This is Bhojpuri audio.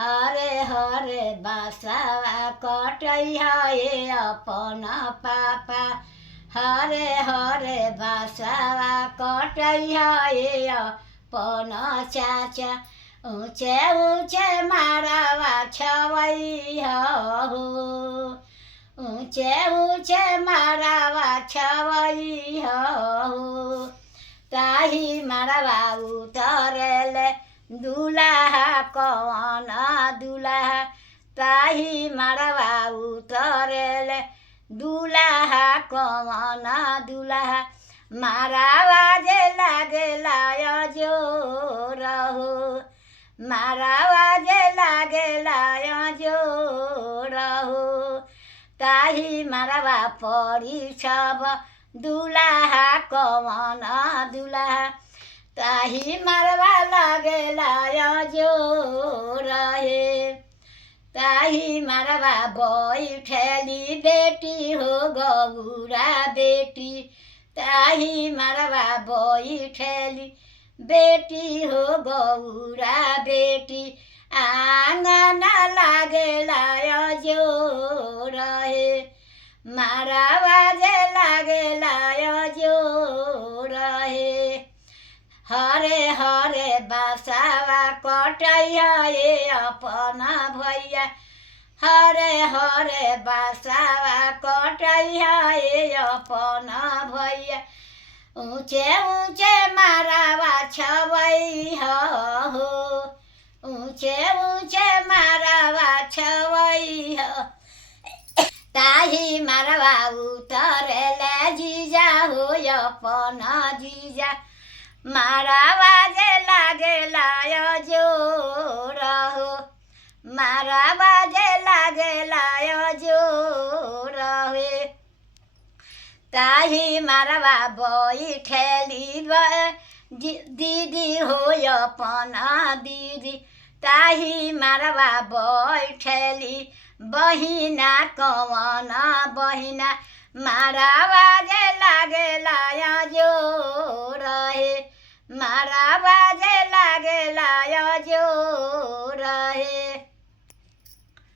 हरे हरे बसवा कटैया ये अपन पापा हरे हरे बसवा कटैया ये अपन चाचा ऊँचे ऊँचे मारवा छवैया हो ऊँचे ऊँचे मारवा छवैया हो ताही मारवा उतरेले दुलाहा कौन दुलाहा ताही मारवा उतरेले दुलाहा कौन दुलाहा मारवा जे लागेला जोर हो मारवा जे लागेला जोर हो ताही मारवा परी सब दुलाहा कौन दुलाहा ताही मारवा लागेला जोर हे ताही मारवा बैठेली बेटी हो गौरा बेटी ताही मारवा बैठेली बेटी हो गौरा बेटी आंगन लागेला जोर हे मारवा जे लागेला जोर हे हरे हरे बसवा कटैया ये अपन भैया हरे हरे बसवा कटैया ये अपन भैया ऊँचे ऊँचे मारवा छवैया हो ऊँचे ऊँचे मारवा छवैया ताही मारवा उतरेले जीजा हो अपन जीजा मारवा जे लागेला जोर हो मारवा जे लागेला जोर हे ताही मारवा बैठेली दीदी हो अपन दीदी ताही मारवा बैठेली बहिना कौन बहिना मारवा जे लागेला